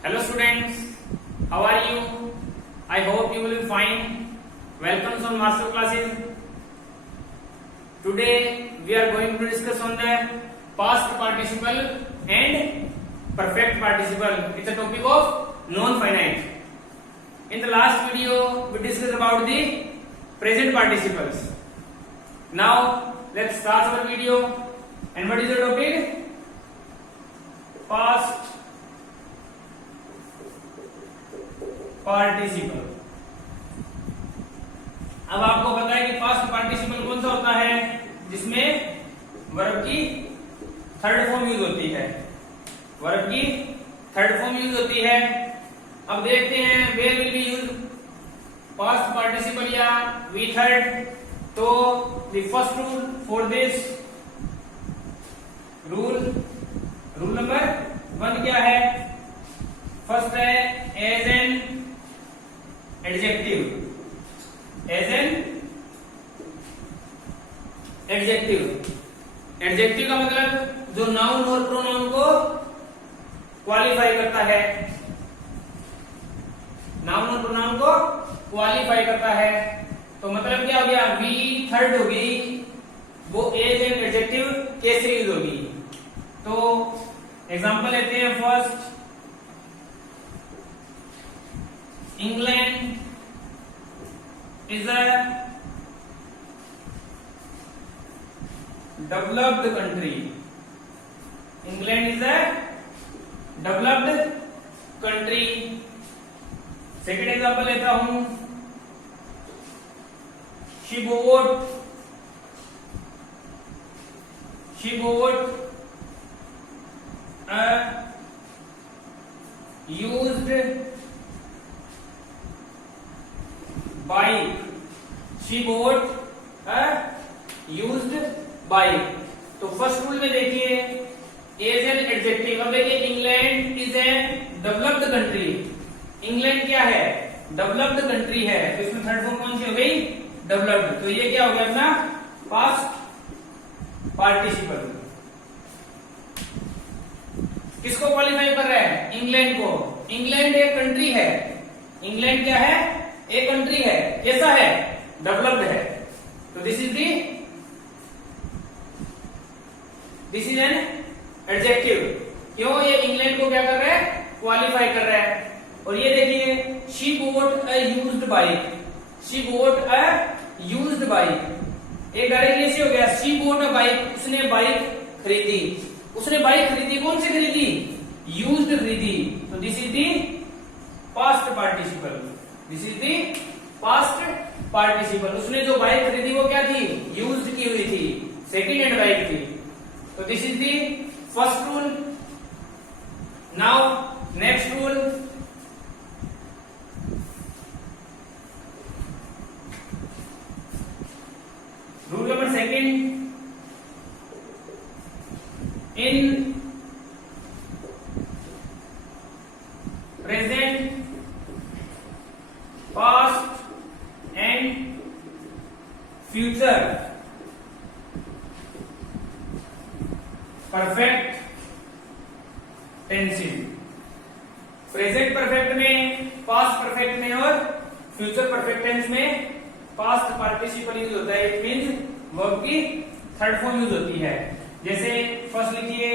Hello students, how are you? I hope you will be fine. Welcome on master classes. Today we are going to discuss on the past participle and perfect participle. It's a topic of non-finite. In the last video we discussed about the present participles. Now let's start our video. And what is the topic? Past participle. अब आपको पता है कि past participle कौन सा होता है, जिसमें वर्ब की थर्ड फॉर्म यूज होती है। वर्ब की थर्ड फॉर्म यूज होती है। अब देखते हैं where will be use past participle या वी थर्ड। तो the first rule for this rule number 1 क्या है? फर्स्ट है as an adjective. As an adjective. Adjective का मतलब जो नाउन और प्रोनाउन को क्वालिफाई करता है। नाउन और प्रोनाउन को क्वालिफाई करता है। तो मतलब क्या हो गया? वी थर्ड होगी, वो एज एन एडजेक्टिव कैसे यूज होगी? तो एग्जांपल लेते हैं। First, England is a developed country. England is a developed country. Second example लेता हूं। She bought a used bike. She bought a used bike. तो फर्स्ट रूल में देखिए एज एन एडजेक्टिव। अब देखिए England is a developed country. England क्या है? Developed country है। तो इसमें थर्ड फॉर्म कौन सी हो गई? डेवलप्ड। तो ये क्या हो गया अपना पास्ट पार्टिसिपल। किसको क्वालिफाई कर रहा है? इंग्लैंड को। इंग्लैंड एक कंट्री है। इंग्लैंड क्या है? एक कंट्री है। कैसा है? डेवलप्ड है। तो दिस इज एन एडजेक्टिव। क्यों? ये इंग्लैंड को क्या कर रहा है? क्वालिफाई कर रहा है। और ये देखिए she boat a used bike. She boat a used bike. एक डायरेक्टली ऐसे हो गया, शी बोट अ बाइक, उसने बाइक खरीदी। उसने बाइक खरीदी, कौन सी खरीदी? यूज्ड खरीदी। तो this is the past participle. This is the past participle. उसने जो बाइक खरीदी वो क्या थी? यूज्ड की हुई थी, सेकेंड हैंड बाइक थी। तो this is the first rule. Now next rule. Rule number second, in present, past and future perfect tenses. Present perfect में, पास्ट परफेक्ट में और फ्यूचर परफेक्ट टेंस में पास्ट पार्टिसिपल यूज होता है। It means verb की third form use होती है। जैसे फर्स्ट लिखिए,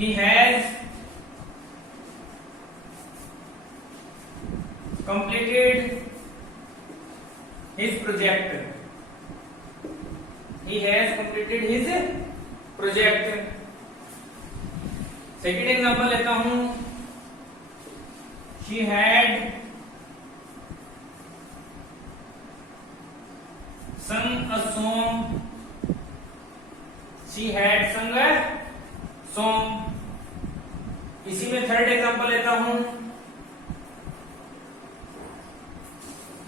he has completed his project. He has completed his project. Second example लेता हूं। She had sung a song. She had sung a song. इसी में थर्ड एग्जांपल लेता हूं।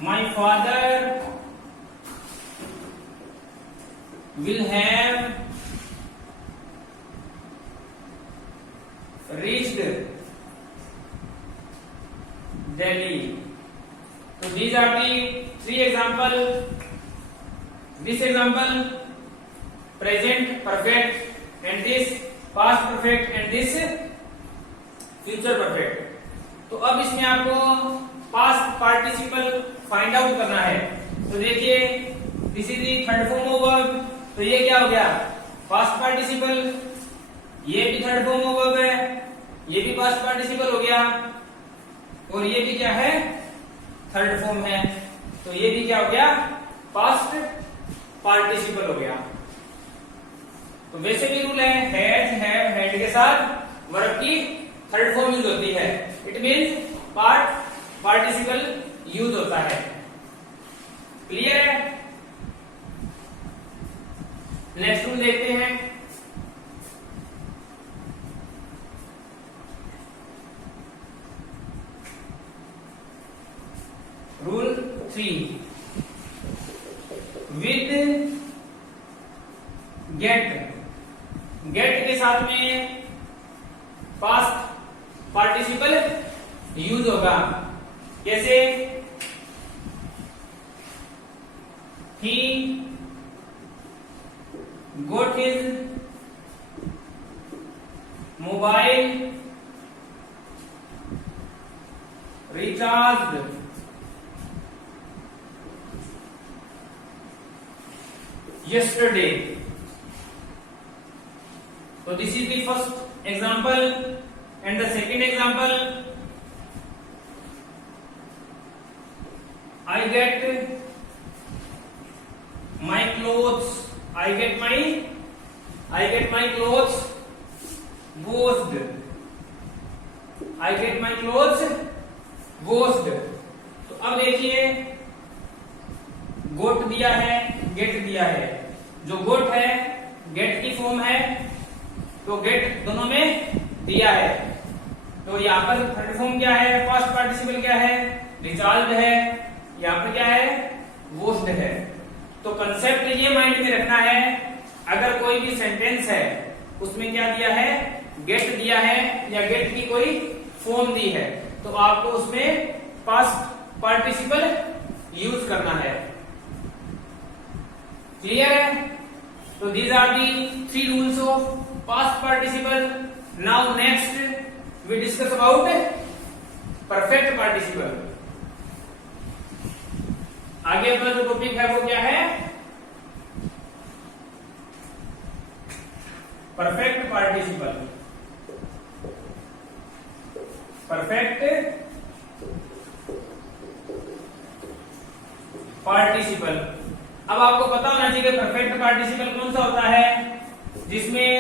My father will have reached Delhi. So these are the three example. This example present perfect, and this past perfect, and this future perfect. तो अब इसमें आपको past participle find out करना है। तो देखिए this is the third form of verb, तो ये क्या हो गया पास्ट पार्टिसिपल, ये भी थर्ड फॉर्म ऑफ वर्ब है, ये भी पास्ट पार्टिसिपल हो गया, और ये भी क्या है थर्ड फॉर्म है, तो ये भी क्या हो गया पास्ट पार्टिसिपल हो गया। तो वैसे भी रूल है हैज हैव हैड के साथ वर्ब की थर्ड फॉर्म यूज होती है, इट मीन्स पार्टिसिपल यूज होता है। क्लियर है? नेक्स्ट रूल देखते हैं। रूल 3, विद गेट के साथ में पास्ट पार्टिसिपल यूज होगा। कैसे? He got his mobile recharge yesterday. So this is the first example, and the second example, I get my clothes, I get my clothes washed, I get my clothes washed. तो अब देखिए गोट दिया है, gate दिया है, जो गोट है gate की फॉर्म है, तो गेट दोनों में दिया है, तो यहाँ पर थर्ड फॉर्म क्या है, फर्स्ट पार्टिसिपल क्या है रिचार्ज है, यहाँ पर क्या है वॉश्ड है। तो कंसेप्ट ये माइंड में रखना है, अगर कोई भी सेंटेंस है उसमें क्या दिया है गेट दिया है या गेट की कोई फॉर्म दी है, तो आपको उसमें पास्ट पार्टिसिपल यूज करना है। क्लियर है? तो these are the 3 rules of past participle. Now next we discuss about perfect participle. आगे अपना जो टॉपिक है वो क्या है परफेक्ट पार्टिसिपल। परफेक्ट पार्टिसिपल, अब आपको पता होना चाहिए कि परफेक्ट पार्टिसिपल कौन सा होता है, जिसमें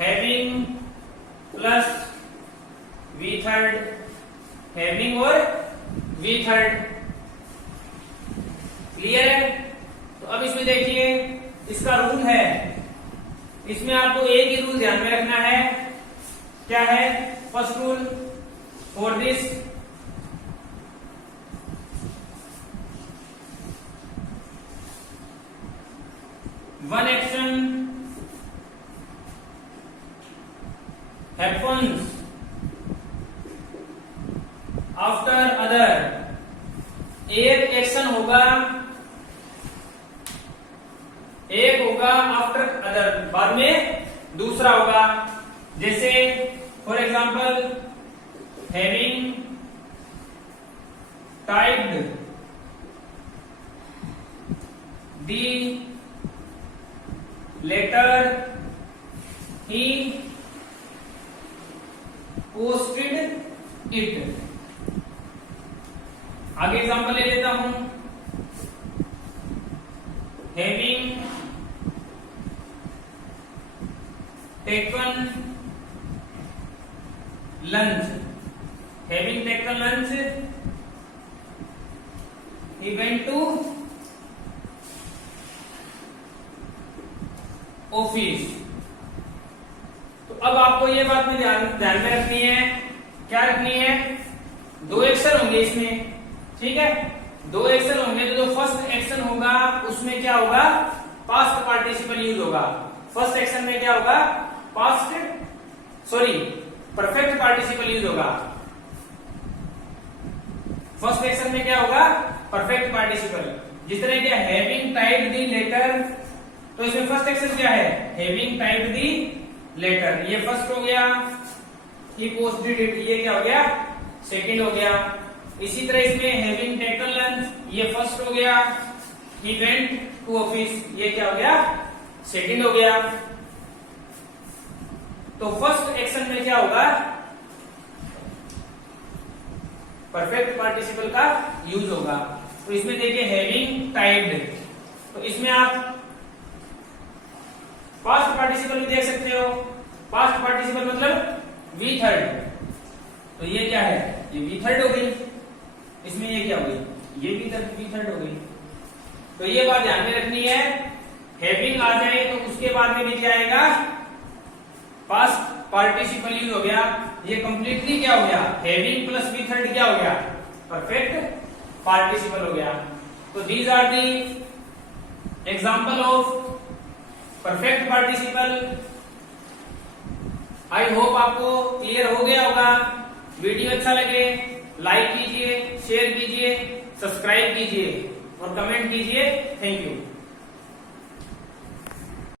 having plus V third, having और वी थर्ड। क्लियर है? तो अब इसमें देखिए इसका रूल है, इसमें आपको एक ही रूल ध्यान में रखना है, क्या है first rule for this, one action happens after other, एक एक्शन होगा आफ्टर अदर, बाद में दूसरा होगा। जैसे for example having typed the letter he posted it. आगे एग्जांपल ले लेता हूं, having taken lunch, having taken lunch he went to office. तो अब आपको ये बात में ध्यान में रखनी है, क्या रखनी है, 2 एक्शन होंगे इसमें, ठीक है, 2 एक्शन होंगे, तो जो फर्स्ट एक्शन होगा उसमें क्या होगा पास्ट पार्टिसिपल यूज होगा। फर्स्ट एक्शन में क्या होगा परफेक्ट पार्टिसिपल यूज होगा। फर्स्ट एक्शन में क्या होगा, परफेक्ट पार्टिसिपल। जिस तरह के हैविंग टाइप्ड द लेटर, तो इसमें फर्स्ट एक्शन क्या है, हैविंग टाइप्ड द लेटर, ये फर्स्ट हो गया। ही पोस्टेड इट, ये क्या हो गया, सेकंड हो गया। इसी तरह इसमें हैविंग टेकन लंच, ये फर्स्ट हो गया। ही वेंट टू ऑफिस, ये क्या हो गया, सेकंड हो गया। तो फर्स्ट एक्शन में क्या होगा, परफेक्ट पार्टिसिपल का यूज होगा। तो इसमें देखिए हैविंग टाइप्ड, तो इसमें आप पास्ट पार्टिसिपल भी देख सकते हो। पास्ट पार्टिसिपल मतलब वी थर्ड, तो ये क्या है, ये वी थर्ड हो गई। इसमें ये क्या हो गई, ये वी थर्ड हो गई। तो ये बात ध्यान में रखनी है, हैविंग आ जाए तो उसके बाद में भी क्या आएगा, पास्ट पार्टिसिपल यूज हो गया। ये कंप्लीटली क्या हो गया, हैविंग प्लस वी थर्ड क्या हो गया, परफेक्ट पार्टिसिपल हो गया। तो these are the example of perfect participle. I hope आपको क्लियर हो गया होगा। वीडियो अच्छा लगे लाइक कीजिए, शेयर कीजिए, सब्सक्राइब कीजिए और कमेंट कीजिए। Thank you.